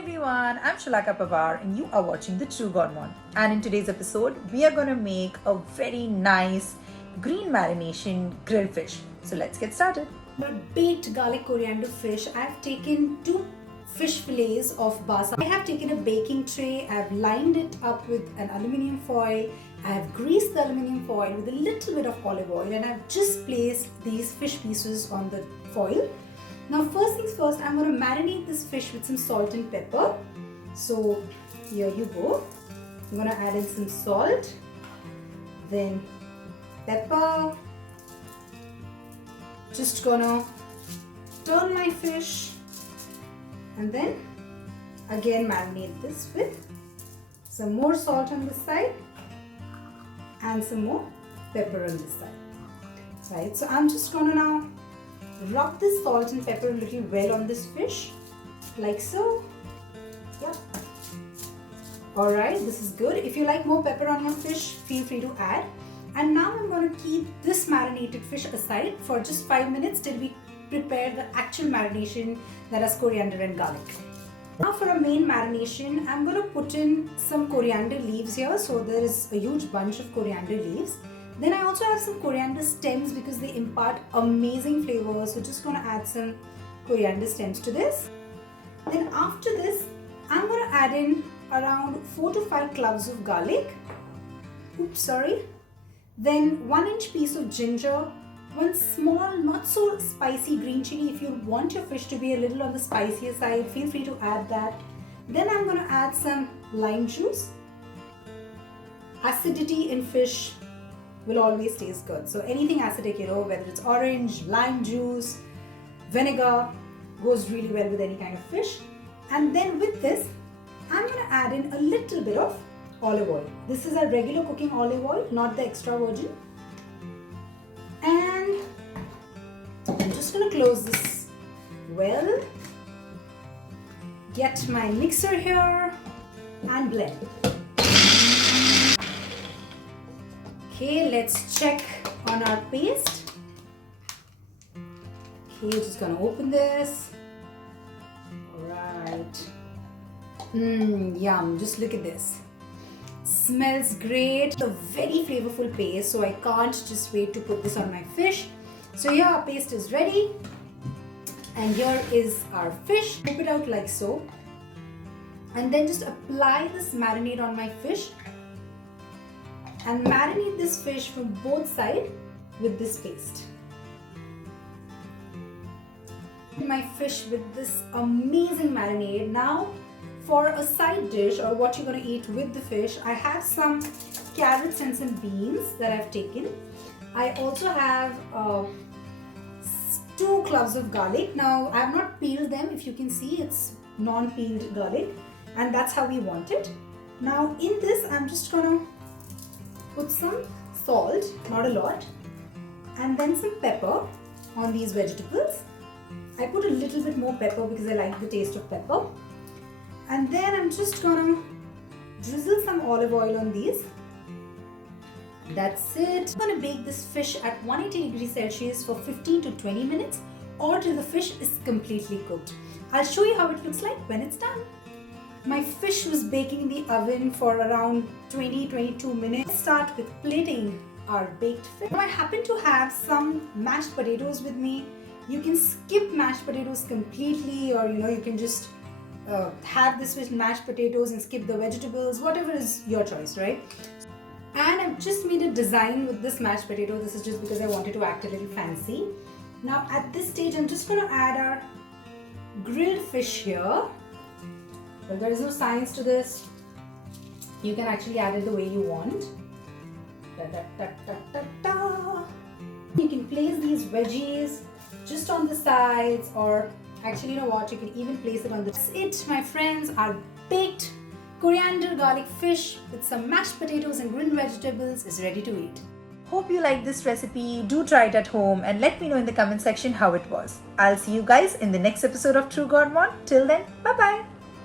everyone, I'm Shalaka Pawar and you are watching the True Gourmand. And in today's episode, we are going to make a very nice green marination grilled fish. So let's get started. For a baked garlic coriander fish, I have taken 2 fish fillets of Basa. I have taken a baking tray, I have lined it up with an aluminium foil. I have greased the aluminium foil with a little bit of olive oil and I've just placed these fish pieces on the foil. Now first things first, I'm going to marinate this fish with some salt and pepper. So here you go. I'm going to add in some salt, then pepper. Just gonna turn my fish and then again marinate this with some more salt on this side and some more pepper on this side. Right, so I'm just gonna now rub this salt and pepper a little well on this fish, like so. Yeah. Alright, this is good. If you like more pepper on your fish, feel free to add. And now I'm going to keep this marinated fish aside for just 5 minutes till we prepare the actual marination, that is coriander and garlic. Now for a main marination, I'm going to put in some coriander leaves here. So there is a huge bunch of coriander leaves. Then I also have some coriander stems because they impart amazing flavor. So just going to add some coriander stems to this. Then after this, I'm going to add in around 4 to 5 cloves of garlic. Then 1-inch piece of ginger, 1 small, not so spicy green chili. If you want your fish to be a little on the spicier side, feel free to add that. Then I'm going to add some lime juice. Acidity in fish will always taste good. So anything acidic, whether it's orange, lime juice, vinegar, goes really well with any kind of fish. And then with this, I'm going to add in a little bit of olive oil. This is a regular cooking olive oil, not the extra virgin. And I'm just going to close this well. Get my mixer here and blend. Okay, let's check on our paste. Okay, just going to open this. Alright. Yum, just look at this. Smells great. A very flavorful paste, so I can't just wait to put this on my fish. So here our paste is ready, and here is our fish. Scoop it out like so, and then just apply this marinade on my fish and marinate this fish from both sides with this paste. My fish with this amazing marinade. Now for a side dish, or what you're going to eat with the fish, I have some carrots and some beans that I've taken. I also have 2 cloves of garlic. Now I have not peeled them. If you can see, it's non-peeled garlic, and that's how we want it. Now in this, I'm just going to put some salt, not a lot, and then some pepper on these vegetables. I put a little bit more pepper because I like the taste of pepper. And then I'm just gonna drizzle some olive oil on these. That's it. I'm gonna bake this fish at 180 degrees Celsius for 15 to 20 minutes or till the fish is completely cooked. I'll show you how it looks like when it's done. My fish was baking in the oven for around 20-22 minutes. Let's start with plating our baked fish. Now I happen to have some mashed potatoes with me. You can skip mashed potatoes completely, or you can just have this with mashed potatoes and skip the vegetables, whatever is your choice, right? And I've just made a design with this mashed potato. This is just because I wanted to act a little fancy. Now at this stage, I'm just going to add our grilled fish here. Well, there is no science to this. You can actually add it the way you want. You can place these veggies just on the sides, or actually, you know what, you can even place it on the... That's it, my friends. Our baked coriander garlic fish with some mashed potatoes and green vegetables is ready to eat. Hope you like this recipe. Do try it at home and let me know in the comment section how it was. I'll see you guys in the next episode of True Gourmand. Till then, bye-bye.